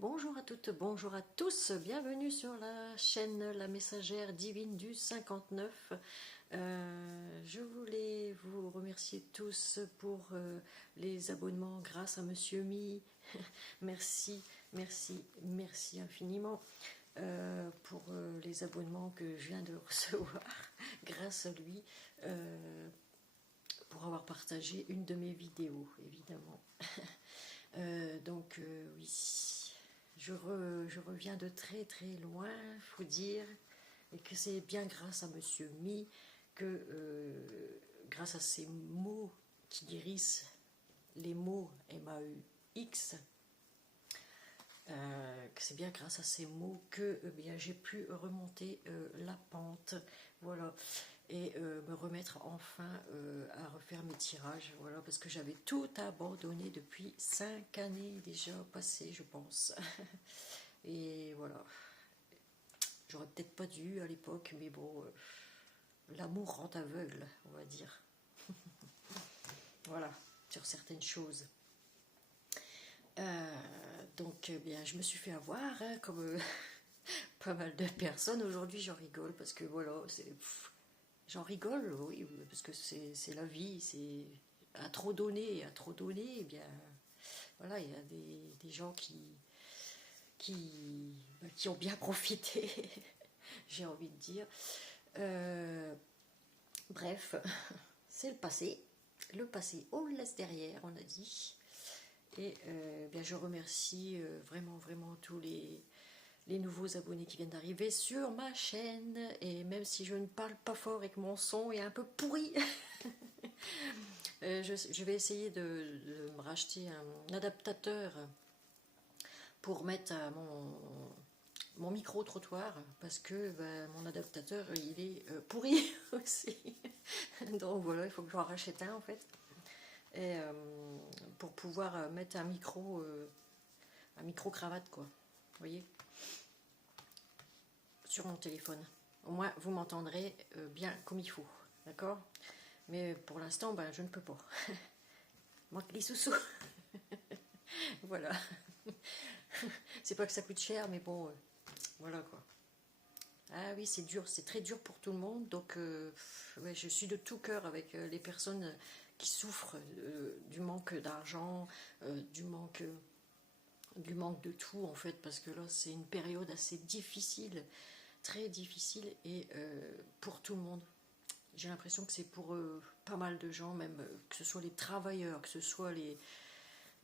Bonjour à toutes, bonjour à tous, bienvenue sur la chaîne La Messagère Divine du 59. Je voulais vous remercier tous pour les abonnements grâce à Monsieur Mi. Merci, merci, merci infiniment pour les abonnements que je viens de recevoir grâce à lui, pour avoir partagé une de mes vidéos, évidemment. Oui. Je reviens de très très loin, faut dire, et que c'est bien grâce à Monsieur Mi que, grâce à ces mots qui guérissent, les mots M-A-U-X, que c'est bien grâce à ces mots que bien j'ai pu remonter la pente, voilà, et me remettre enfin à refaire mes tirages, voilà, parce que j'avais tout abandonné depuis 5 années déjà passées, je pense. Et voilà, j'aurais peut-être pas dû à l'époque, mais bon, l'amour rend aveugle, on va dire. Voilà, sur certaines choses. Bien, je me suis fait avoir, hein, comme pas mal de personnes. Aujourd'hui, j'en rigole parce que voilà, j'en rigole, oui, parce que c'est la vie, c'est à trop donner, eh bien, voilà, il y a des gens qui ont bien profité, j'ai envie de dire. Bref, c'est le passé. Le passé, on le laisse derrière, on a dit. Et bien, je remercie vraiment, vraiment tous les nouveaux abonnés qui viennent d'arriver sur ma chaîne. Et même si je ne parle pas fort et que mon son est un peu pourri, je vais essayer de me racheter un adaptateur pour mettre à mon micro-trottoir, parce que mon adaptateur il est pourri aussi. Donc voilà, il faut que j'en rachète un en fait. Et pour pouvoir mettre un micro cravate, quoi, vous voyez, sur mon téléphone. Au moins vous m'entendrez bien comme il faut, d'accord. Mais pour l'instant, je ne peux pas. Manque les sous-sous. Voilà. C'est pas que ça coûte cher, mais bon, voilà quoi. Ah oui, c'est dur, c'est très dur pour tout le monde. Donc, ouais, je suis de tout cœur avec les personnes qui souffrent du manque d'argent, du manque de tout en fait, parce que là, c'est une période assez difficile, très difficile, et pour tout le monde. J'ai l'impression que c'est pour pas mal de gens, même que ce soit les travailleurs, que ce soit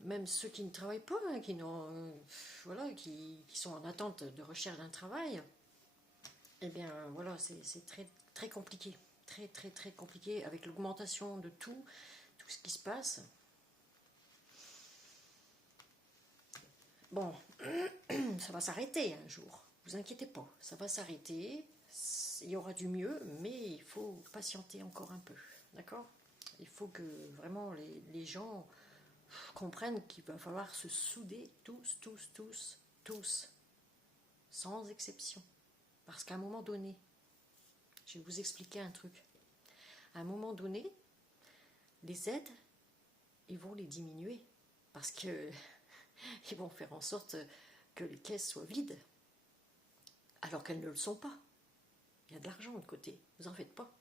même ceux qui ne travaillent pas, hein, voilà, qui sont en attente de recherche d'un travail. Eh bien voilà, c'est très, très compliqué, très très très compliqué avec l'augmentation de tout ce qui se passe. Bon, ça va s'arrêter un jour, vous inquiétez pas, ça va s'arrêter, il y aura du mieux, mais il faut patienter encore un peu, d'accord? Il faut que vraiment les gens comprennent qu'il va falloir se souder tous, sans exception. Parce qu'à un moment donné, je vais vous expliquer un truc. À un moment donné, les aides, ils vont les diminuer. Parce que ils vont faire en sorte que les caisses soient vides. Alors qu'elles ne le sont pas. Il y a de l'argent de côté, vous en faites pas.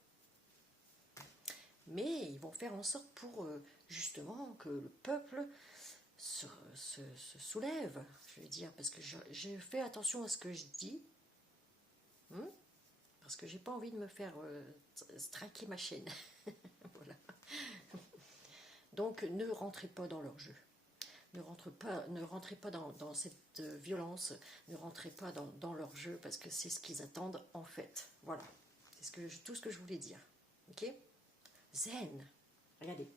Mais ils vont faire en sorte pour justement que le peuple se soulève, je veux dire, parce que je fais attention à ce que je dis, parce que j'ai pas envie de me faire straquer ma chaîne. Voilà. Donc ne rentrez pas dans leur jeu. Ne rentrez pas dans cette violence, ne rentrez pas dans leur jeu, parce que c'est ce qu'ils attendent en fait. Voilà, c'est tout ce que je voulais dire. Ok? Zen. Regardez.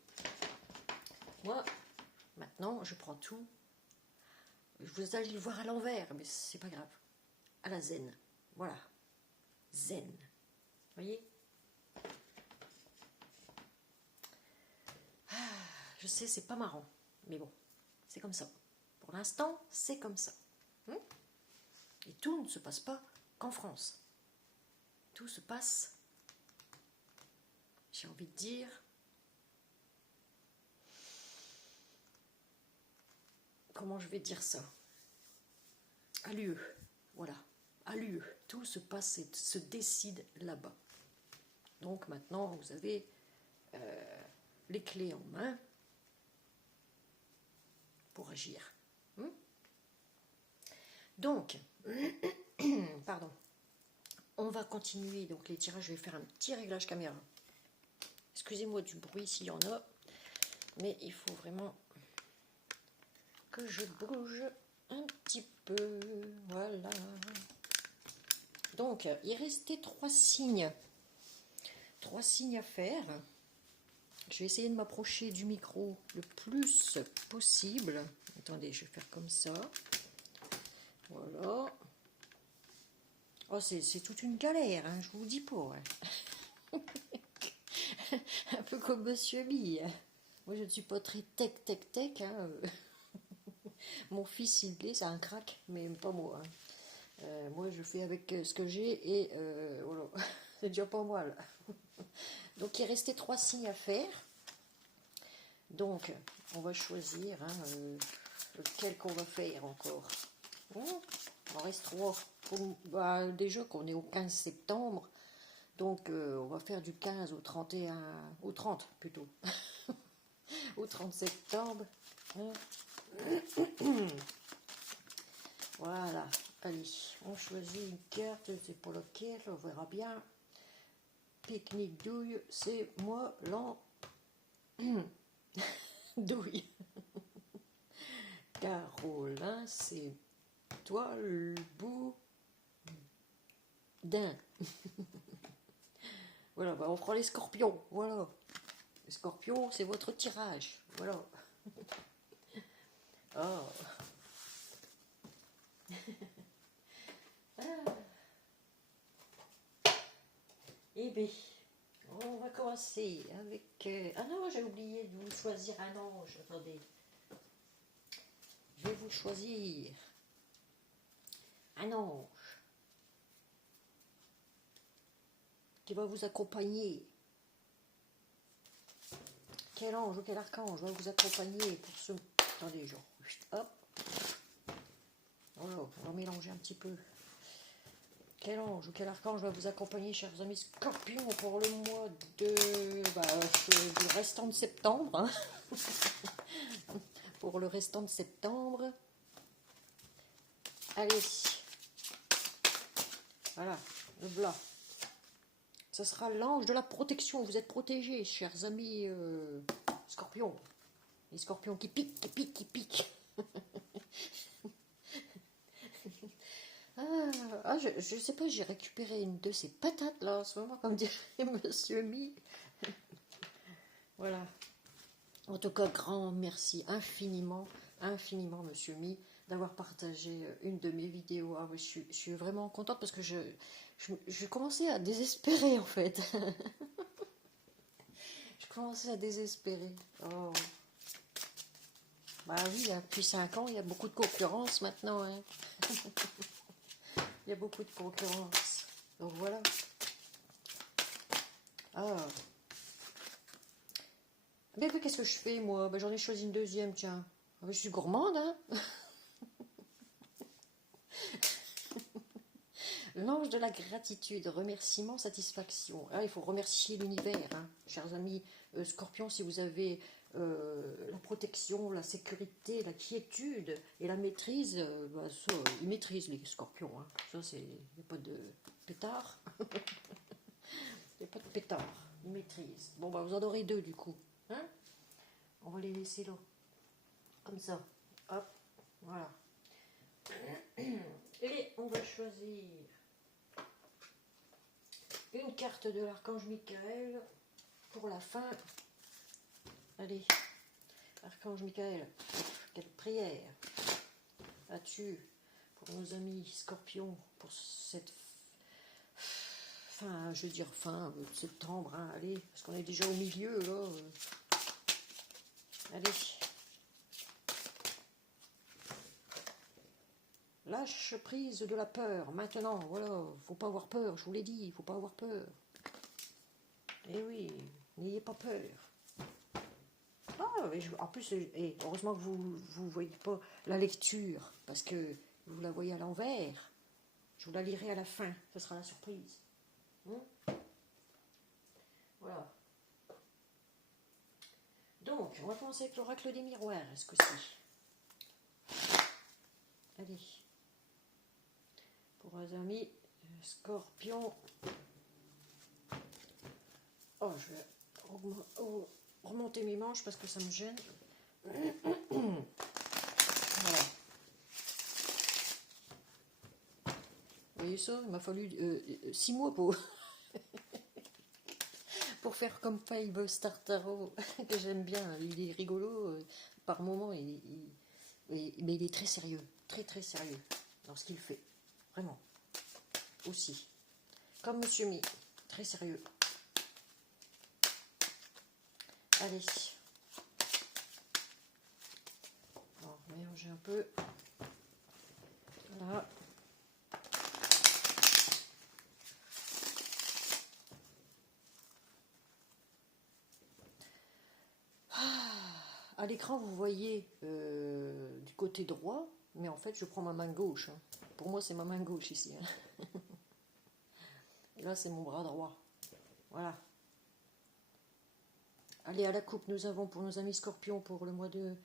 Moi, maintenant, je prends tout. Vous allez le voir à l'envers, mais c'est pas grave. À la zen. Voilà. Zen. Voyez? Je sais, c'est pas marrant, mais bon, c'est comme ça. Pour l'instant, c'est comme ça. Et tout ne se passe pas qu'en France. Tout se passe, j'ai envie de dire, comment je vais dire ça? a lieu. Voilà, a lieu. Tout se passe et se décide là-bas. Donc maintenant, vous avez les clés en main pour agir. Donc, pardon, on va continuer donc les tirages. Je vais faire un petit réglage caméra. Excusez-moi du bruit s'il y en a, mais il faut vraiment que je bouge un petit peu. Voilà. Donc, il restait 3 signes. 3 signes à faire. Je vais essayer de m'approcher du micro le plus possible. Attendez, je vais faire comme ça. Voilà. Oh, c'est toute une galère, hein, je vous dis pas. Hein. Un peu comme Monsieur Mi. Moi, je ne suis pas très tech. Hein. Mon fils, il l'est, c'est un crack, mais pas moi. Hein. Moi, je fais avec ce que j'ai et voilà. C'est déjà pas mal. Donc, il restait 3 signes à faire. Donc, on va choisir lequel qu'on va faire encore. Il en reste 3. Déjà qu'on est au 15 septembre, donc on va faire du 15 au 31, au 30 plutôt. Au 30 septembre. Voilà, allez, on choisit une carte, c'est pour laquelle, on verra bien. Pique-nique douille, c'est moi l'an douille. Carolin, c'est toi le bout d'un. Voilà, on prend les scorpions, voilà. Les scorpions, c'est votre tirage, voilà. Oh. Eh bien, on va commencer avec... Ah non, j'ai oublié de vous choisir un ange. Attendez. Je vais vous choisir un ange qui va vous accompagner. Quel ange ou quel archange va vous accompagner pour ce... Attendez, genre, hop. Voilà, on va mélanger un petit peu. Quel ange ou quel archange va vous accompagner, chers amis scorpions, pour le mois du restant de septembre. Hein. Pour le restant de septembre. Allez. Voilà, le blanc. Ce sera l'ange de la protection. Vous êtes protégés, chers amis scorpions. Les scorpions qui piquent. Je sais pas, j'ai récupéré une de ces patates là en ce moment, comme dirait Monsieur Mi. Voilà. En tout cas, grand merci infiniment, Monsieur Mi, d'avoir partagé une de mes vidéos. Ah, je suis vraiment contente parce que je commençais à désespérer en fait. Je commençais à désespérer. Oh. Bah oui, depuis 5 ans, il y a beaucoup de concurrence maintenant. Hein. Il y a beaucoup de concurrence. Donc voilà. Ah. Mais qu'est-ce que je fais moi? J'en ai choisi une deuxième, tiens. Je suis gourmande, hein. L'ange de la gratitude, remerciement, satisfaction. Ah, il faut remercier l'univers, hein. Chers amis scorpions, si vous avez la protection, la sécurité, la quiétude et la maîtrise, ça, ils maîtrisent les scorpions. Hein. Ça, c'est... Il n'y a pas de pétard. Il n'y a pas de pétard. Ils maîtrisent. Bon, vous en aurez 2 du coup. Hein, on va les laisser là. Comme ça. Hop. Voilà. Et on va choisir une carte de l'archange Michael pour la fin. Allez, archange Michael, quelle prière as-tu pour nos amis scorpions pour cette fin, je veux dire fin de septembre, hein, allez, parce qu'on est déjà au milieu là. Allez. Lâche prise de la peur, maintenant, voilà, faut pas avoir peur, je vous l'ai dit, il faut pas avoir peur. Eh oui, n'ayez pas peur. Ah, en plus, heureusement que vous ne voyez pas la lecture, parce que Vous la voyez à l'envers. Je vous la lirai à la fin. Ce sera la surprise. Voilà. Donc, on va commencer avec l'oracle des miroirs, ce coup-ci. Allez. Pour les amis Scorpion. Oh, je vais remonter mes manches parce que ça me gêne. Voilà. Vous voyez ça? Il m'a fallu 6 mois pour faire comme Five Star Tarot, que j'aime bien. Il est rigolo par moments, mais il est très sérieux, très très sérieux dans ce qu'il fait. Vraiment. Aussi. Comme Monsieur Mi, très sérieux. Allez. On va mélanger un peu. Voilà. À l'écran, vous voyez du côté droit, mais en fait, je prends ma main gauche. Hein. Pour moi, c'est ma main gauche ici. Hein. Et là, c'est mon bras droit. Voilà. Allez, à la coupe, nous avons pour nos amis Scorpions pour le mois de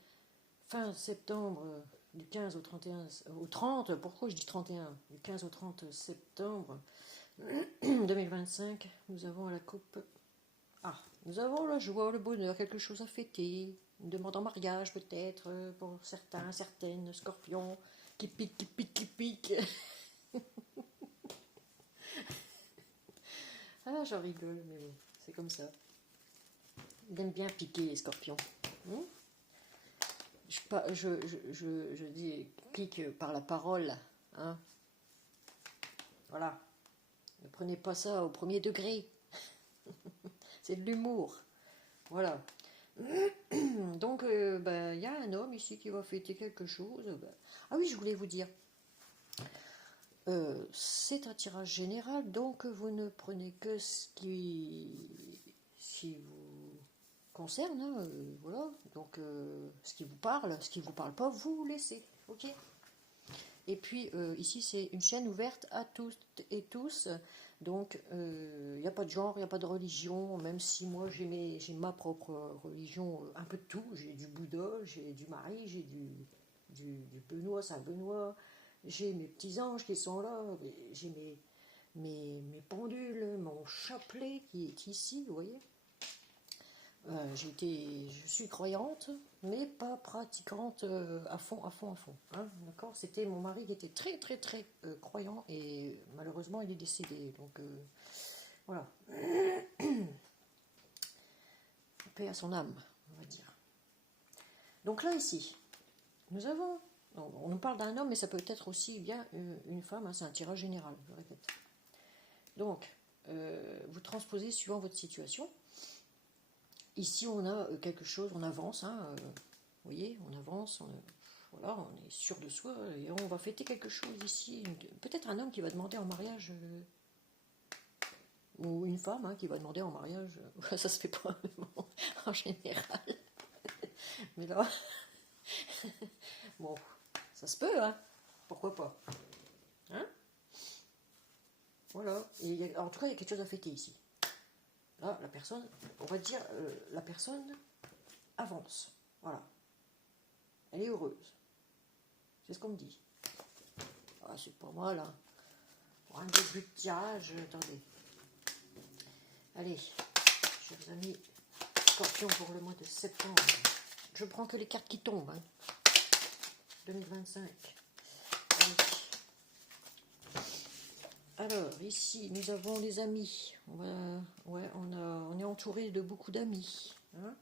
fin septembre, du 15 au 31, au 30, pourquoi je dis 31? Du 15 au 30 septembre 2025, nous avons à la coupe... Ah, nous avons la joie, le bonheur, quelque chose à fêter, une demande en mariage peut-être, pour certains, certaines Scorpions, qui piquent, qui piquent, qui piquent. Ah, j'en rigole, mais bon, c'est comme ça. Ils aiment bien piquer, les Scorpions. Je dis pique par la parole. Hein. Voilà. Ne prenez pas ça au premier degré. C'est de l'humour. Voilà. Donc, il y a un homme ici qui va fêter quelque chose. Ah oui, je voulais vous dire. C'est un tirage général, donc vous ne prenez que ce qui vous concerne. Hein, voilà. Donc, ce qui vous parle pas, vous laissez. Ok. Et puis, ici, c'est une chaîne ouverte à toutes et tous. Donc, il n'y a pas de genre, il n'y a pas de religion, même si moi, j'ai ma propre religion, un peu de tout. J'ai du Bouddha, j'ai du Marie, j'ai du Benoît, Saint-Benoît, j'ai mes petits anges qui sont là, j'ai mes pendules, mon chapelet qui est ici, vous voyez. Je suis croyante, mais pas pratiquante à fond. Hein, d'accord. C'était mon mari qui était très, très, très croyant et malheureusement, il est décédé. Donc, voilà. Paix à son âme, on va dire. Donc là, ici, nous avons... On nous parle d'un homme, mais ça peut être aussi bien une femme. Hein, c'est un tirage général, je répète. Donc, vous transposez suivant votre situation. Ici, on a quelque chose, on avance, hein, vous voyez, on avance, voilà, on est sûr de soi, et on va fêter quelque chose ici. Peut-être un homme qui va demander en mariage, ou une femme qui va demander en mariage, ça se fait pas en général. Mais là, bon, ça se peut, hein, pourquoi pas. Hein? Voilà, et en tout cas, il y a quelque chose à fêter ici. Là, la personne, on va dire, la personne avance. Voilà. Elle est heureuse. C'est ce qu'on me dit. Ah, c'est pas mal, hein. Pour un début de tirage, attendez. Allez, chers amis, Scorpion pour le mois de septembre. Je prends que les cartes qui tombent, hein. 2025. Allez. Alors, ici, nous avons les amis. On est entouré de beaucoup d'amis. Hein.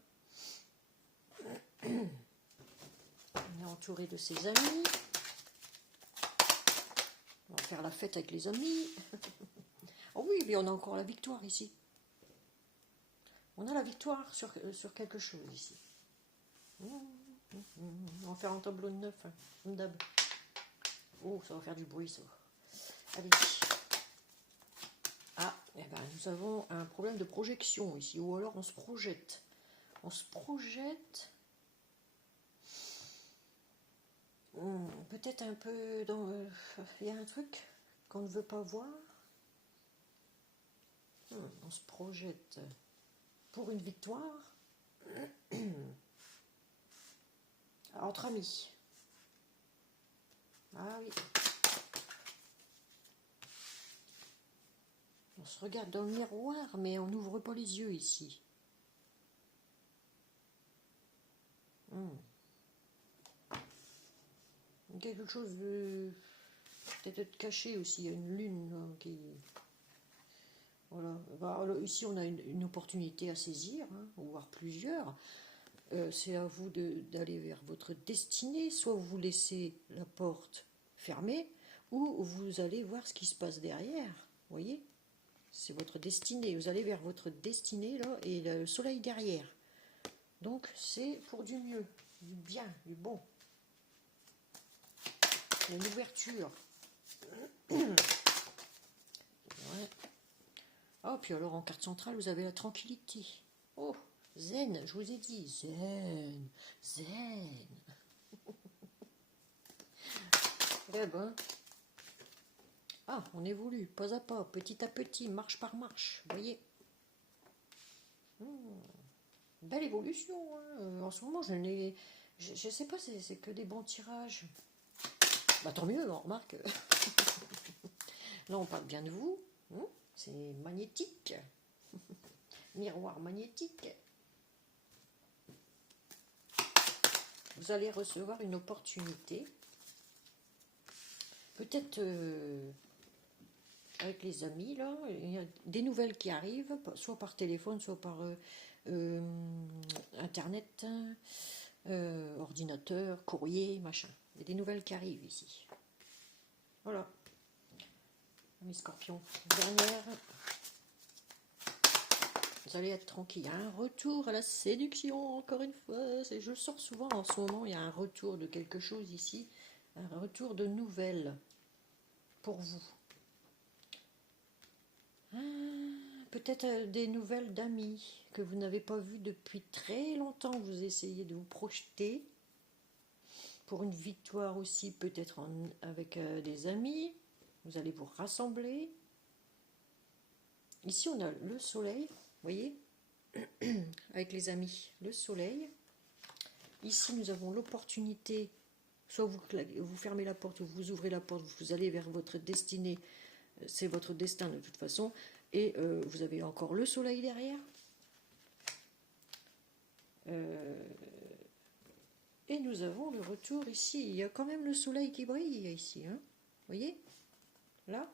On est entouré de ses amis. On va faire la fête avec les amis. Oh oui, mais on a encore la victoire ici. On a la victoire sur quelque chose ici. On va faire un tableau de 9. Hein. Oh, ça va faire du bruit, ça. Allez. Ah, eh ben, nous avons un problème de projection ici, ou alors on se projette. On se projette. Peut-être un peu dans... Il y a un truc qu'on ne veut pas voir. On se projette pour une victoire entre amis. Ah oui. On se regarde dans le miroir, mais on n'ouvre pas les yeux ici. Quelque chose de... peut-être caché aussi. Il y a une lune là, qui... Voilà. Alors, ici, on a une opportunité à saisir, hein, voire plusieurs. C'est à vous d'aller vers votre destinée. Soit vous laissez la porte fermée, ou vous allez voir ce qui se passe derrière. Vous voyez? C'est votre destinée. Vous allez vers votre destinée, là, et le soleil derrière. Donc, c'est pour du mieux, du bien, du bon. Il y a une ouverture. Ouais. Oh, puis alors, en carte centrale, vous avez la tranquillité. Oh, zen, je vous ai dit, zen, zen. Eh ben, ah, on évolue, pas à pas, petit à petit, marche par marche, vous voyez. Belle évolution, hein. En ce moment, je sais pas, c'est que des bons tirages. Bah tant mieux, on remarque. Là, on parle bien de vous, hein. C'est magnétique. Miroir magnétique. Vous allez recevoir une opportunité. Peut-être avec les amis, là, il y a des nouvelles qui arrivent, soit par téléphone, soit par internet, ordinateur, courrier, machin. Il y a des nouvelles qui arrivent ici. Voilà. Mes scorpions. Dernière. Vous allez être tranquille. Il y a un retour à la séduction, encore une fois. Je le sors souvent en ce moment. Il y a un retour de quelque chose ici. Un retour de nouvelles pour vous. Peut-être des nouvelles d'amis que vous n'avez pas vus depuis très longtemps. Vous essayez de vous projeter pour une victoire aussi, peut-être avec des amis. Vous allez vous rassembler. Ici, on a le soleil, vous voyez, avec les amis, le soleil. Ici, nous avons l'opportunité, soit vous fermez la porte, ou vous ouvrez la porte, vous allez vers votre destinée. C'est votre destin de toute façon. Et vous avez encore le soleil derrière. Et nous avons le retour ici. Il y a quand même le soleil qui brille ici. Hein, vous voyez? Là.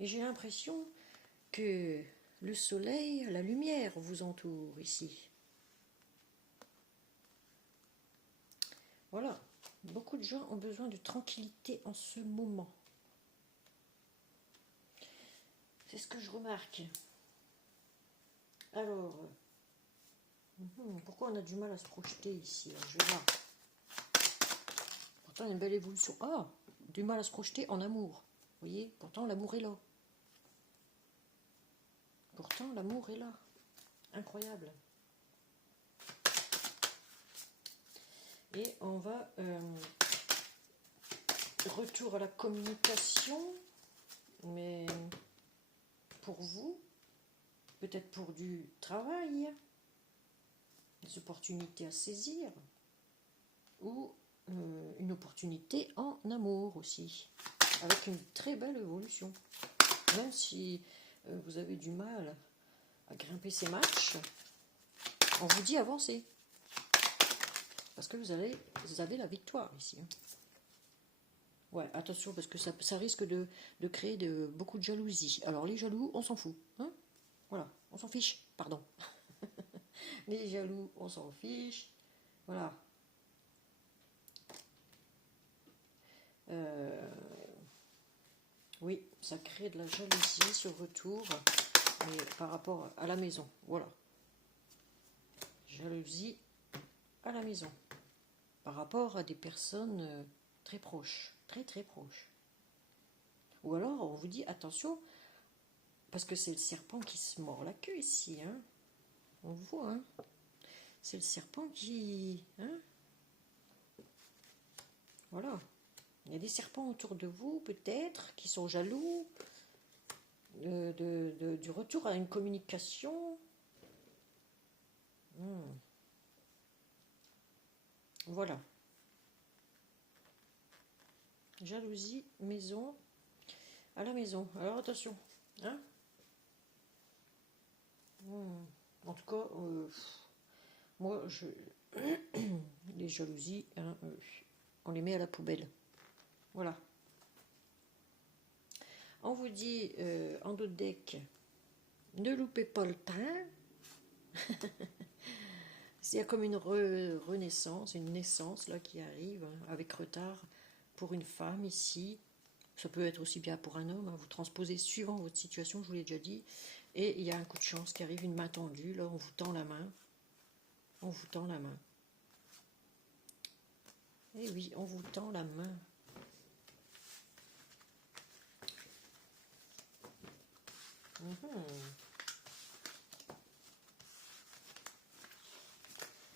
Et j'ai l'impression que le soleil, la lumière vous entoure ici. Voilà. Beaucoup de gens ont besoin de tranquillité en ce moment. C'est ce que je remarque. Alors, pourquoi on a du mal à se projeter ici? Je vais voir. Pourtant, il y a une belle évolution. Ah, du mal à se projeter en amour. Vous voyez, pourtant, l'amour est là. Pourtant, l'amour est là. Incroyable. Et on va... retour à la communication. Mais pour vous, peut-être pour du travail, des opportunités à saisir, ou une opportunité en amour aussi, avec une très belle évolution. Même si vous avez du mal à grimper ces marches, on vous dit avancez, parce que vous avez la victoire ici. Ouais, attention, parce que ça risque de créer beaucoup de jalousie. Alors les jaloux, on s'en fout, hein. Voilà, on s'en fiche, pardon. Les jaloux, on s'en fiche. Voilà. Oui, ça crée de la jalousie sur retour, mais par rapport à la maison. Voilà. Jalousie à la maison. Par rapport à des personnes très proches. Très très proches. Ou alors, on vous dit, attention, parce que c'est le serpent qui se mord la queue ici, hein. On voit, hein. C'est le serpent qui... Hein, Voilà. Il y a des serpents autour de vous, peut-être, qui sont jaloux du retour à une communication. Voilà. Jalousie, maison. À la maison. Alors attention. Hein. En tout cas, moi, les jalousies, hein, on les met à la poubelle. Voilà. On vous dit en dos de deck, ne loupez pas le train. Il y a comme une renaissance, une naissance là qui arrive hein, avec retard pour une femme ici. Ça peut être aussi bien pour un homme. Hein, vous transposez suivant votre situation, je vous l'ai déjà dit. Et il y a un coup de chance qui arrive, une main tendue. Là, on vous tend la main. On vous tend la main. Et oui, on vous tend la main.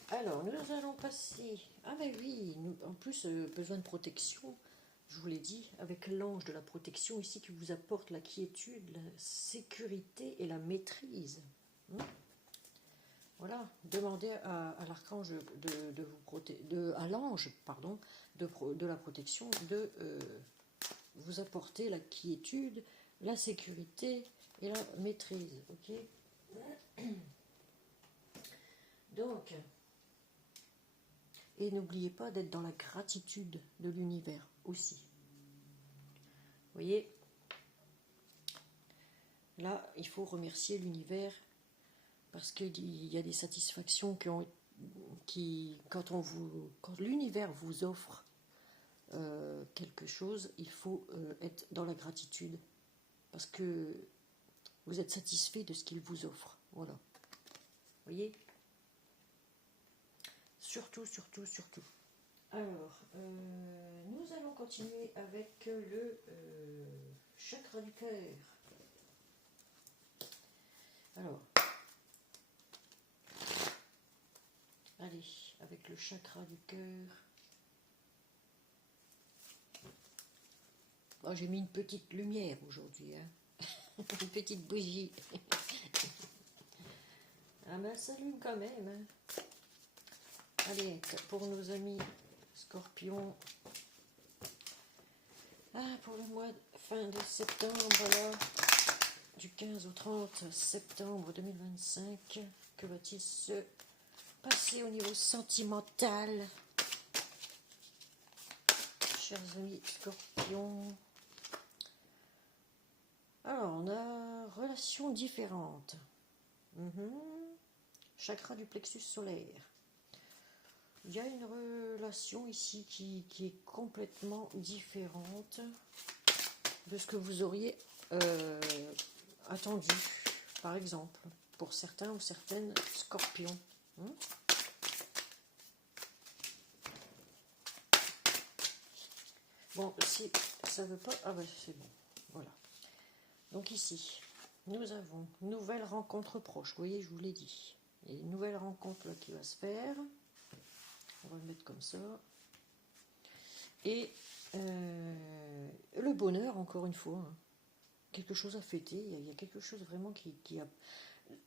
Alors, nous allons passer... Ah ben oui, en plus, besoin de protection, je vous l'ai dit, avec l'ange de la protection ici qui vous apporte la quiétude, la sécurité et la maîtrise. Voilà, demandez à l'archange de vous protéger, à l'ange, pardon, de la protection, de vous apporter la quiétude, la sécurité et la maîtrise, ok? Donc, et n'oubliez pas d'être dans la gratitude de l'univers aussi. Vous voyez, là, il faut remercier l'univers parce qu'il y a des satisfactions quand l'univers vous offre quelque chose, il faut être dans la gratitude parce que vous êtes satisfait de ce qu'il vous offre. Voilà. Vous voyez? Surtout, surtout, surtout. Alors, nous allons continuer avec le chakra du cœur. Alors, allez, avec le chakra du cœur. Oh, j'ai mis une petite lumière aujourd'hui, hein. Une petite bougie. Ah ben, ça allume quand même, hein. Allez, pour nos amis scorpions, pour le mois fin de septembre, là, du 15 au 30 septembre 2025, que va-t-il se passer au niveau sentimental, chers amis scorpions? Alors, on a relations différentes. Chakra du plexus solaire. Il y a une relation ici qui est complètement différente de ce que vous auriez attendu, par exemple, pour certains ou certaines scorpions. Bon, si ça veut pas... Ah ben c'est bon, voilà. Donc ici, nous avons nouvelle rencontre proche, vous voyez, je vous l'ai dit. Il y a une nouvelle rencontre là, qui va se faire. On va le mettre comme ça. Et le bonheur, encore une fois, hein. Quelque chose à fêter. Il y a quelque chose vraiment qui a...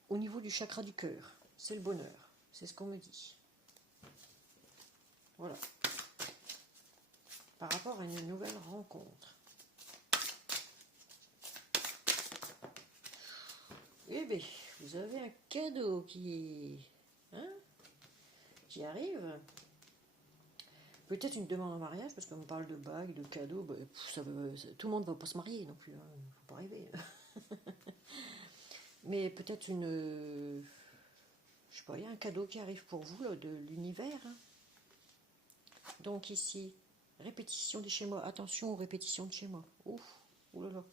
Au niveau du chakra du cœur, c'est le bonheur. C'est ce qu'on me dit. Voilà. Par rapport à une nouvelle rencontre. Eh bien, vous avez un cadeau qui arrive. Peut-être une demande en mariage, parce qu'on me parle de bagues, de cadeaux. Bah, tout le monde ne va pas se marier non plus. Il ne faut pas rêver. Mais peut-être je sais pas, il y a un cadeau qui arrive pour vous, là, de l'univers. Hein. Donc ici, répétition des schémas. Attention aux répétitions de schémas. Ouf, oulala.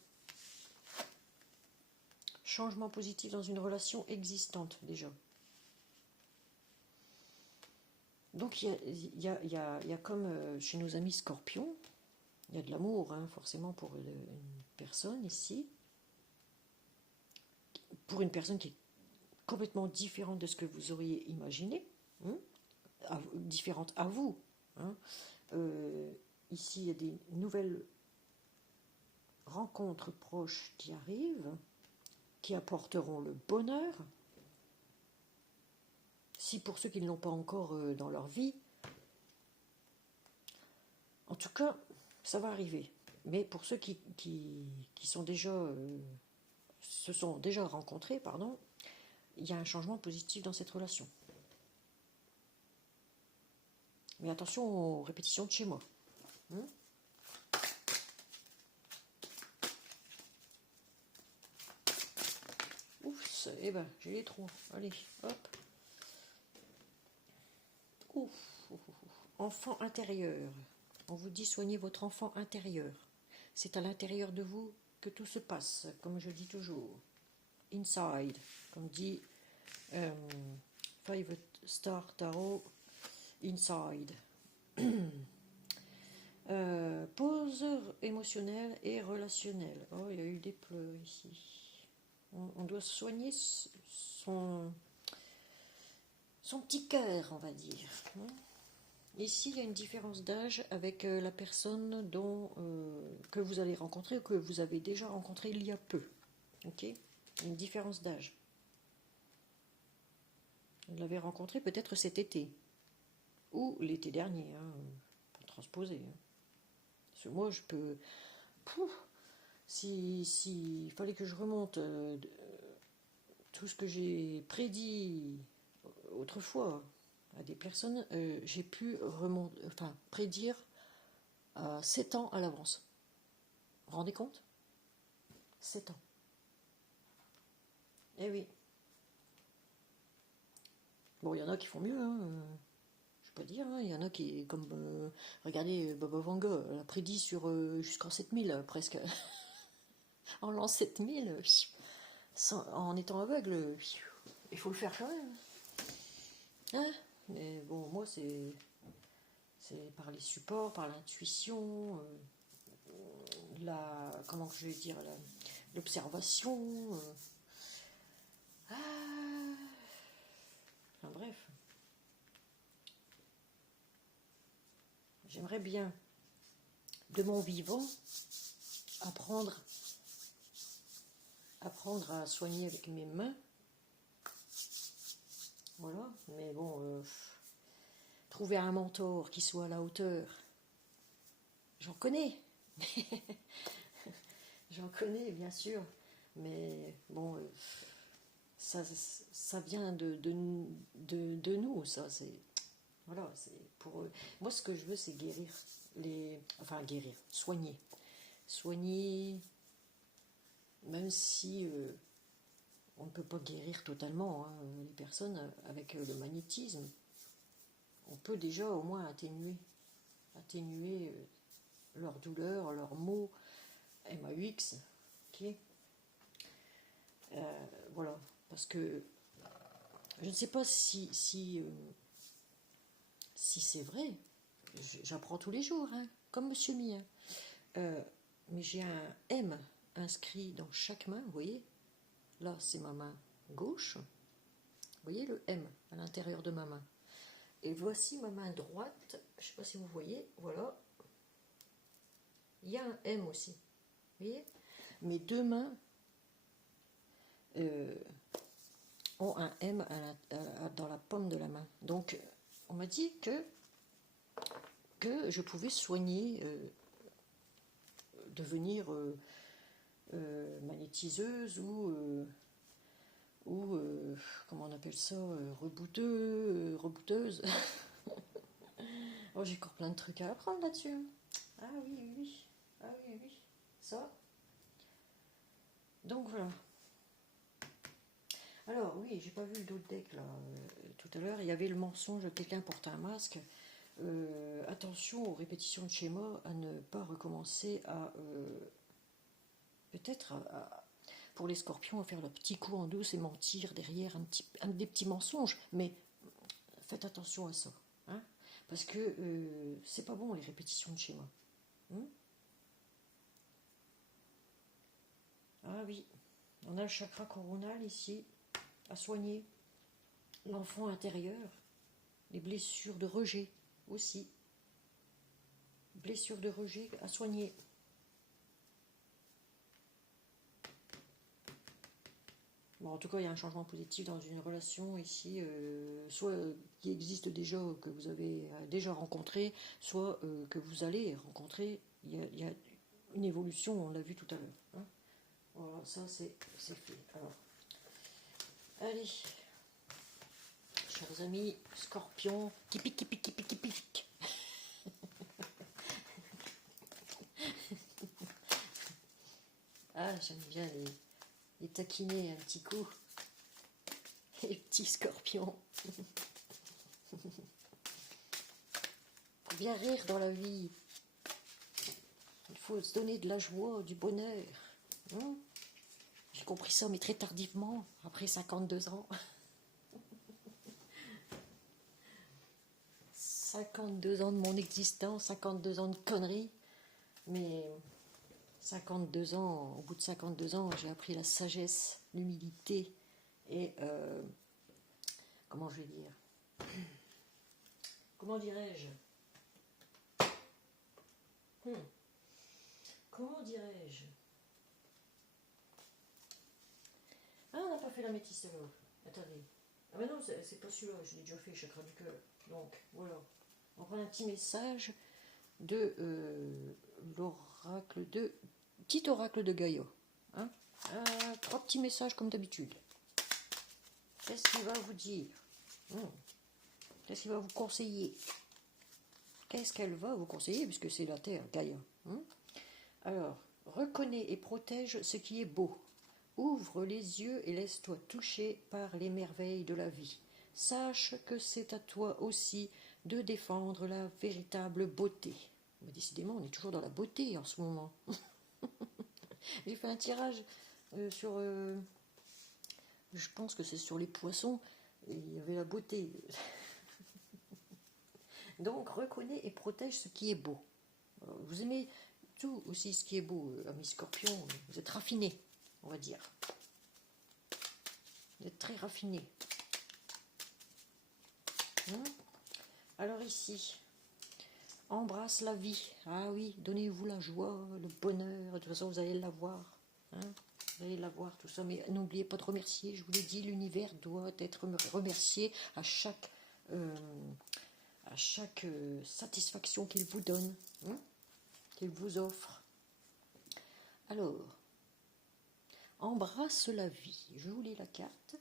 Changement positif dans une relation existante, déjà. Donc il y a comme chez nos amis scorpions, il y a de l'amour, hein, forcément, pour une personne ici. Pour une personne qui est complètement différente de ce que vous auriez imaginé, différente à vous. Hein. ici, il y a des nouvelles rencontres proches qui arrivent, qui apporteront le bonheur. Si pour ceux qui ne l'ont pas encore dans leur vie, en tout cas, ça va arriver. Mais pour ceux qui sont déjà, se sont déjà rencontrés, pardon, il y a un changement positif dans cette relation. Mais attention aux répétitions de schémas. Ouf, eh ben, j'ai les trois. Allez, hop. Ouf, ouf, ouf. Enfant intérieur. On vous dit soignez votre enfant intérieur. C'est à l'intérieur de vous que tout se passe, comme je dis toujours. Inside, comme dit Five Star Tarot, inside. Pause émotionnelle et relationnelle. Oh, il y a eu des pleurs ici. On doit soigner son petit cœur, on va dire. Ici, il y a une différence d'âge avec la personne que vous allez rencontrer ou que vous avez déjà rencontré il y a peu. Ok ? Une différence d'âge. Vous l'avez rencontré peut-être cet été. Ou l'été dernier, pour transposer. Parce que moi, je peux... S'il fallait que je remonte tout ce que j'ai prédit autrefois à des personnes, j'ai pu prédire à 7 ans à l'avance. Vous vous rendez compte? 7 ans. Eh oui. Bon, il y en a qui font mieux, je peux pas dire. Il y en a qui, comme, regardez, Baba Vanga, elle a prédit sur jusqu'en 7000, presque. En l'an 7000, en étant aveugle, il faut le faire quand même. Hein? Mais bon, moi, c'est par les supports, par l'intuition, comment je vais dire, l'observation. Enfin bref. J'aimerais bien, de mon vivant, apprendre à soigner avec mes mains. Voilà, mais bon, trouver un mentor qui soit à la hauteur, j'en connais. J'en connais, bien sûr, mais bon, ça vient de nous, ça, c'est... Voilà, c'est pour eux. Moi, ce que je veux, c'est guérir guérir, soigner. Soigner, même si on ne peut pas guérir totalement les personnes avec le magnétisme. On peut déjà au moins atténuer leur douleur, leurs maux, MAUX, ok. Voilà, parce que je ne sais pas si c'est vrai, j'apprends tous les jours, comme Monsieur Mien. Mais j'ai un M inscrit dans chaque main, vous voyez. Là, c'est ma main gauche. Vous voyez le M à l'intérieur de ma main. Et voici ma main droite. Je ne sais pas si vous voyez. Voilà. Il y a un M aussi. Vous voyez. Mes deux mains ont un M dans la paume de la main. Donc, on m'a dit que je pouvais soigner, devenir magnétiseuse ou comment on appelle ça, rebouteuse. Oh, j'ai encore plein de trucs à apprendre là-dessus. Ah oui, oui, oui. Ah oui, oui. Ça. Donc voilà. Alors oui, j'ai pas vu le d'autres deck là. Tout à l'heure, il y avait le mensonge, quelqu'un porte un masque. Attention aux répétitions de schéma, à ne pas recommencer à peut-être pour les scorpions à faire leur petit coup en douce et mentir derrière des petits mensonges, mais faites attention à ça, parce que c'est pas bon les répétitions de schéma. Ah oui, on a le chakra coronal ici à soigner, l'enfant intérieur, les blessures de rejet aussi. blessure de rejet à soigner. Bon, en tout cas, il y a un changement positif dans une relation ici, soit qui existe déjà, que vous avez déjà rencontré, soit que vous allez rencontrer. Il y a une évolution, on l'a vu tout à l'heure. Hein. Voilà, ça c'est fait. Alors, allez, chers amis, scorpion, qui pique, qui pique, qui pique, qui pique. Ah, j'aime bien les taquiner un petit coup. Les petits scorpions. Faut bien rire dans la vie. Il faut se donner de la joie, du bonheur. Hein. J'ai compris ça, mais très tardivement, après 52 ans. 52 ans de mon existence, 52 ans de conneries. Mais 52 ans, au bout de 52 ans, j'ai appris la sagesse, l'humilité et... comment je vais dire? Comment dirais-je? Comment dirais-je? Ah, on n'a pas fait la métisse alors. Attendez. Ah mais non, c'est pas celui-là, je l'ai déjà fait, chakra du cœur. Donc, voilà. On prend un petit message de l'oracle de... Petit oracle de Gaïa. Hein, 3 petits messages comme d'habitude. Qu'est-ce qu'il va vous dire? Qu'est-ce qu'il va vous conseiller? Qu'est-ce qu'elle va vous conseiller? Puisque c'est la Terre, Gaïa. Alors, reconnais et protège ce qui est beau. Ouvre les yeux et laisse-toi toucher par les merveilles de la vie. Sache que c'est à toi aussi de défendre la véritable beauté. Mais décidément, on est toujours dans la beauté en ce moment. J'ai fait un tirage sur... je pense que c'est sur les poissons. Et il y avait la beauté. Donc, reconnais et protège ce qui est beau. Vous aimez tout aussi ce qui est beau, amis scorpions. Vous êtes raffinés, on va dire. Vous êtes très raffinés. Alors ici, embrasse la vie. Ah oui, donnez-vous la joie, le bonheur. De toute façon, vous allez l'avoir. Vous allez l'avoir, tout ça. Mais n'oubliez pas de remercier. Je vous l'ai dit, l'univers doit être remercié à chaque satisfaction qu'il vous donne, qu'il vous offre. Alors, embrasse la vie. Je vous lis la carte.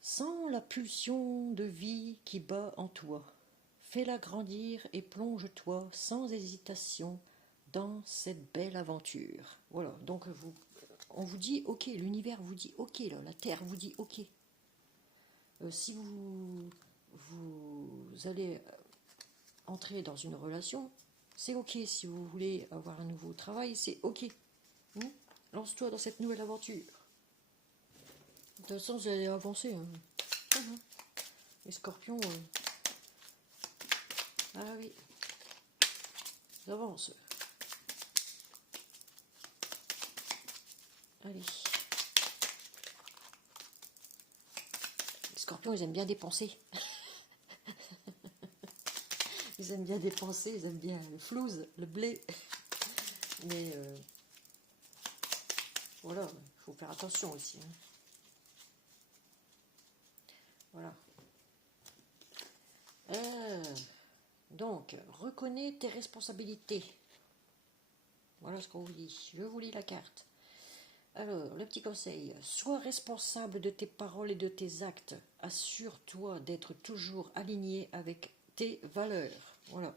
Sens la pulsion de vie qui bat en toi. Fais-la grandir et plonge-toi sans hésitation dans cette belle aventure. Voilà, donc on vous dit ok, l'univers vous dit ok, là, la Terre vous dit ok. Si vous allez entrer dans une relation, c'est ok. Si vous voulez avoir un nouveau travail, c'est ok. Lance-toi dans cette nouvelle aventure. De toute façon, vous allez avancer. Les scorpions... Ah oui. Ils avancent. Allez. Les scorpions, ils aiment bien dépenser. Ils aiment bien dépenser, ils aiment bien le flouze, le blé. Mais voilà, il faut faire attention aussi. Voilà. Donc, reconnais tes responsabilités. Voilà ce qu'on vous dit. Je vous lis la carte. Alors, le petit conseil. Sois responsable de tes paroles et de tes actes. Assure-toi d'être toujours aligné avec tes valeurs. Voilà.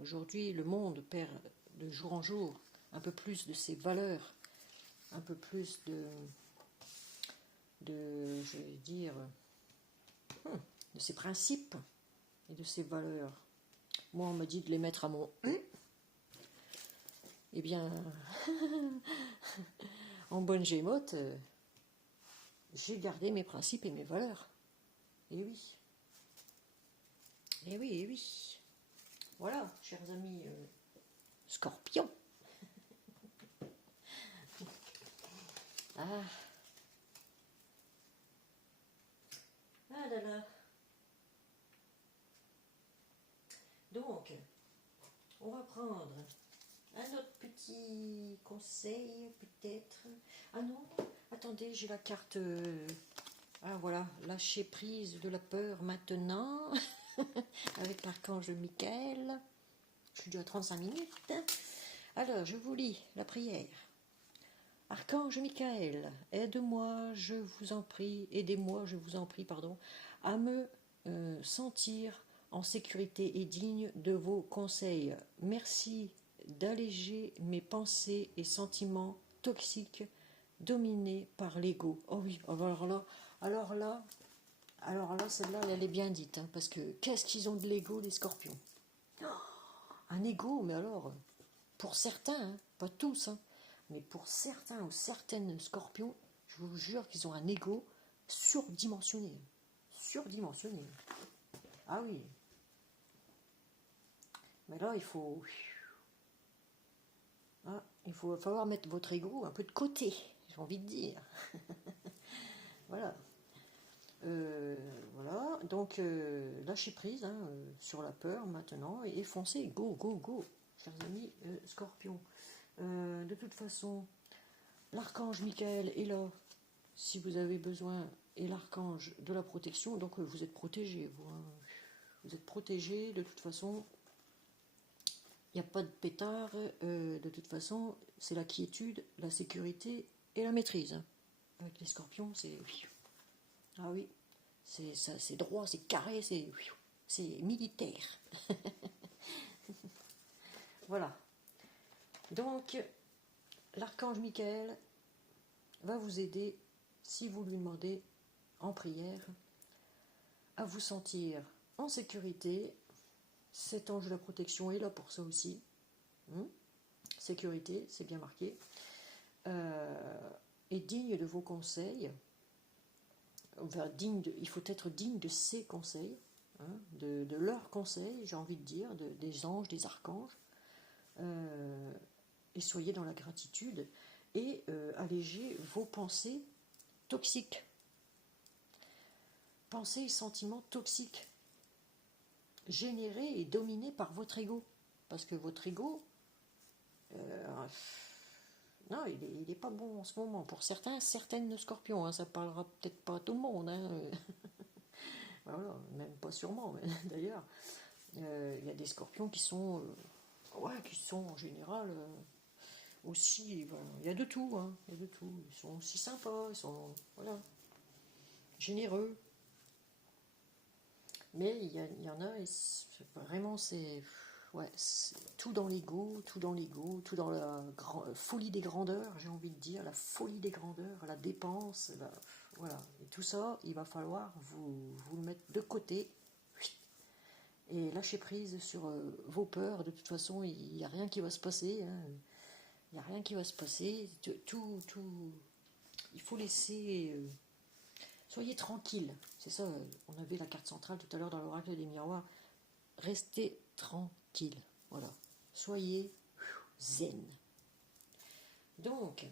Aujourd'hui, le monde perd de jour en jour un peu plus de ses valeurs, un peu plus je vais dire, de ses principes et de ses valeurs. Moi, on m'a dit de les mettre à mon... Eh bien, en bonne gémote, j'ai gardé mes principes et mes valeurs. Et oui. Et oui, et oui. Voilà, chers amis scorpions. Ah. Ah là là. Donc, prendre un autre petit conseil, peut-être. Ah non, attendez, j'ai la carte... ah voilà, lâcher prise de la peur maintenant, avec l'archange Michael. Je suis déjà à 35 minutes. Alors, je vous lis la prière. Archange Michael, aide-moi, je vous en prie, aidez-moi, je vous en prie, pardon, à me sentir en sécurité et digne de vos conseils. Merci d'alléger mes pensées et sentiments toxiques dominés par l'ego. Oh oui, alors là, celle-là, elle est bien dite, hein, parce que qu'est-ce qu'ils ont de l'ego, les scorpions? Un ego, mais alors, pour certains, hein, pas tous, hein, mais pour certains ou certaines scorpions, je vous jure qu'ils ont un ego surdimensionné. Surdimensionné. Ah oui. Mais là, il faut... Ah, il faut falloir mettre votre ego un peu de côté, j'ai envie de dire. Voilà. Voilà, donc lâchez prise hein, sur la peur maintenant et foncez, go, go, go, chers amis scorpions. De toute façon, l'archange Michael est là si vous avez besoin, et l'archange de la protection, donc vous êtes protégés, vous, hein. Vous êtes protégés, de toute façon, il n'y a pas de pétard, de toute façon, c'est la quiétude, la sécurité et la maîtrise. Hein. Avec les scorpions, c'est... Ah oui, c'est droit, c'est carré, c'est militaire. Voilà. Donc, l'archange Michael va vous aider, si vous lui demandez en prière, à vous sentir en sécurité. Cet ange de la protection est là pour ça aussi. Sécurité, c'est bien marqué. Et digne de vos conseils. Enfin, il faut être digne de ses conseils, hein, de leurs conseils, j'ai envie de dire, des anges, des archanges. Et soyez dans la gratitude et allégez vos pensées toxiques. Pensées et sentiments toxiques, générés et dominés par votre ego. Parce que votre ego, non, il n'est pas bon en ce moment. Pour certaines scorpions, hein, ça ne parlera peut-être pas à tout le monde. Hein. Voilà, même pas sûrement, d'ailleurs. Il y a des scorpions qui sont, qui sont en général aussi, ben, il y a de tout, hein, il y a de tout. Ils sont aussi sympas, ils sont, voilà, généreux. Mais il y en a, et vraiment, c'est tout dans l'ego, tout dans la folie des grandeurs, j'ai envie de dire, la folie des grandeurs, la dépense, voilà. Et tout ça, il va falloir vous le mettre de côté et lâcher prise sur vos peurs. De toute façon, il n'y a rien qui va se passer. Hein. Il n'y a rien qui va se passer. Tout, il faut laisser... soyez tranquille. C'est ça, on avait la carte centrale tout à l'heure dans l'oracle des miroirs. Restez tranquille. Voilà. Soyez zen. Donc,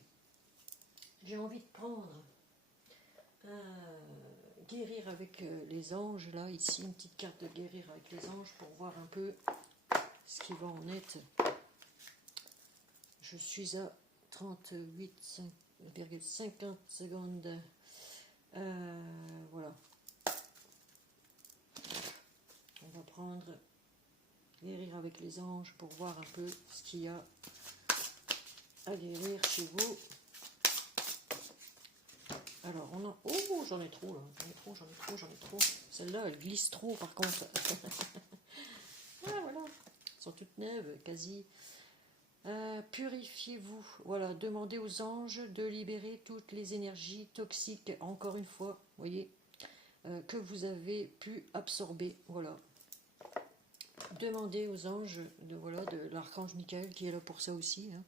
j'ai envie de prendre guérir avec les anges. Là, ici, une petite carte de guérir avec les anges pour voir un peu ce qui va en être. Je suis à 38,50 secondes. Voilà. On va prendre guérir avec les anges pour voir un peu ce qu'il y a à guérir chez vous. Alors, on a... Oh, j'en ai trop, là. J'en ai trop. Celle-là, elle glisse trop, par contre. Ah, voilà. Elles sont toutes neuves, quasi. Purifiez-vous. Voilà, demandez aux anges de libérer toutes les énergies toxiques, encore une fois, voyez, que vous avez pu absorber. Voilà. Demandez aux anges de l'archange Michael, qui est là pour ça aussi, hein,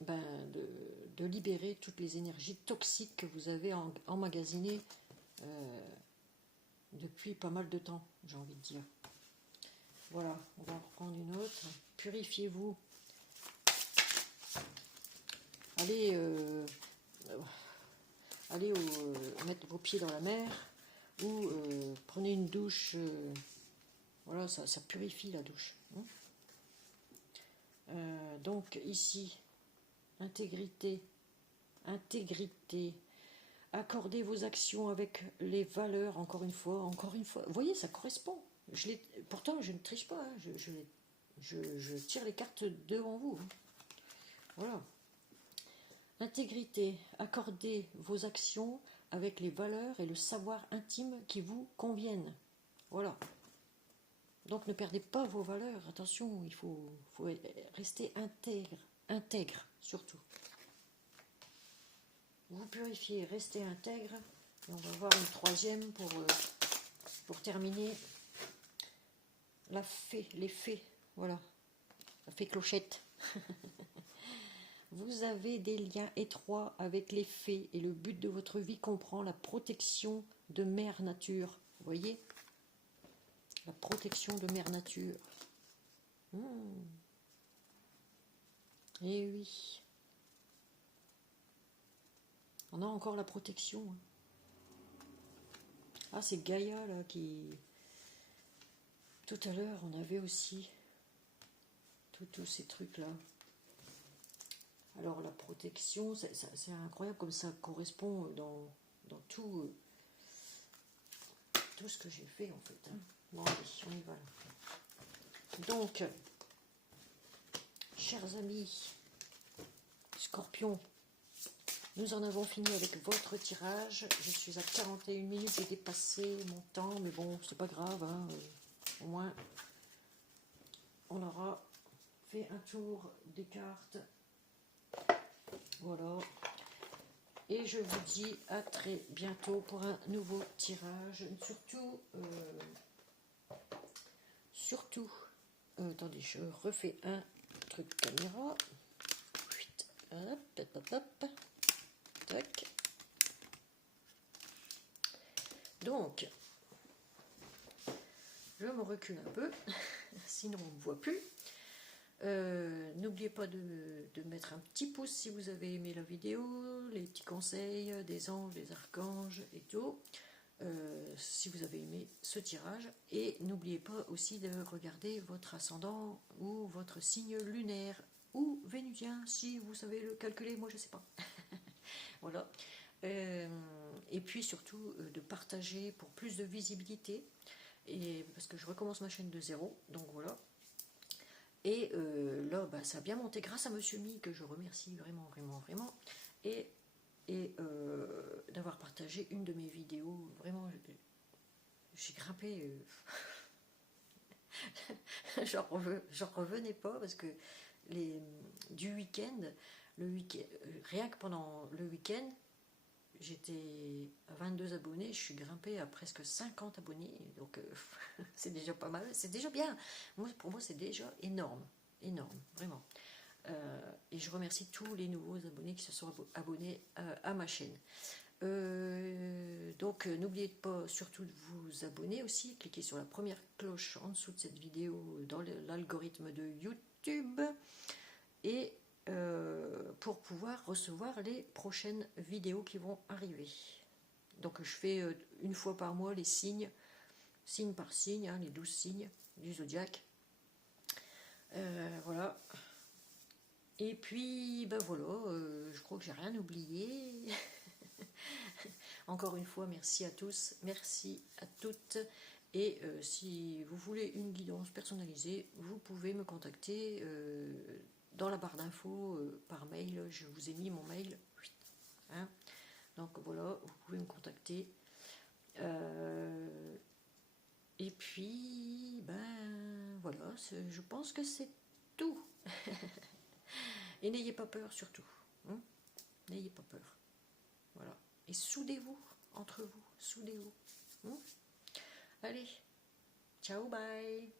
de libérer toutes les énergies toxiques que vous avez emmagasinées depuis pas mal de temps, j'ai envie de dire. Voilà, on va en reprendre une autre. Purifiez-vous. Allez, mettre vos pieds dans la mer ou prenez une douche. Voilà, ça purifie la douche. Hein. Donc ici, intégrité, intégrité. Accordez vos actions avec les valeurs, encore une fois. Vous voyez, ça correspond. Pourtant, je ne triche pas, hein. Je tire les cartes devant vous. Hein. Voilà. Intégrité. Accordez vos actions avec les valeurs et le savoir intime qui vous conviennent. Voilà. Donc ne perdez pas vos valeurs. Attention, il faut rester intègre surtout. Vous purifiez, restez intègre. Et on va voir une troisième pour terminer. Les fées, voilà. La fée clochette. Vous avez des liens étroits avec les fées et le but de votre vie comprend la protection de Mère Nature. Vous voyez? La protection de Mère Nature. Eh oui. On a encore la protection. Hein. Ah, c'est Gaïa là qui... Tout à l'heure, on avait aussi tous ces trucs-là. Alors, la protection, c'est incroyable comme ça correspond dans tout ce que j'ai fait, en fait. Hein. Bon, allez, on y va. Là. Donc, chers amis, Scorpion, nous en avons fini avec votre tirage. Je suis à 41 minutes, j'ai dépassé mon temps, mais bon, c'est pas grave. Hein. Au moins, on aura fait un tour des cartes. Voilà. Et je vous dis à très bientôt pour un nouveau tirage. Surtout, attendez, je refais un truc caméra. Hop, hop, hop. Tac. Donc, je me recule un peu, sinon on ne me voit plus. N'oubliez pas de mettre un petit pouce si vous avez aimé la vidéo, les petits conseils des anges, des archanges et tout, si vous avez aimé ce tirage. Et n'oubliez pas aussi de regarder votre ascendant ou votre signe lunaire ou vénusien, si vous savez le calculer, moi je ne sais pas. Voilà. Et puis surtout de partager pour plus de visibilité, et parce que je recommence ma chaîne de zéro, donc voilà. Et là, bah, ça a bien monté grâce à Monsieur Mi, que je remercie vraiment, vraiment, vraiment. Et d'avoir partagé une de mes vidéos. Vraiment, j'ai grimpé. J'en revenais pas parce que du week-end, rien que pendant le week-end, j'étais à 22 abonnés, je suis grimpée à presque 50 abonnés, donc c'est déjà pas mal, c'est déjà bien. Pour moi, c'est déjà énorme, énorme, vraiment. Et je remercie tous les nouveaux abonnés qui se sont abonnés à ma chaîne. Donc, n'oubliez pas surtout de vous abonner aussi, cliquez sur la première cloche en dessous de cette vidéo dans l'algorithme de YouTube, et pour pouvoir recevoir les prochaines vidéos qui vont arriver. Donc je fais une fois par mois les signes, signe par signe, hein, les 12 signes du zodiaque. Voilà. Et puis, ben voilà, je crois que j'ai rien oublié. Encore une fois, merci à tous, merci à toutes. Et si vous voulez une guidance personnalisée, vous pouvez me contacter dans la barre d'infos par mail. Je vous ai mis mon mail. Hein, donc voilà, vous pouvez me contacter. Et puis, ben voilà, je pense que c'est tout. Et n'ayez pas peur surtout. Hein, n'ayez pas peur. Voilà. Et soudez-vous entre vous. Soudez-vous. Hein. Allez, ciao, bye.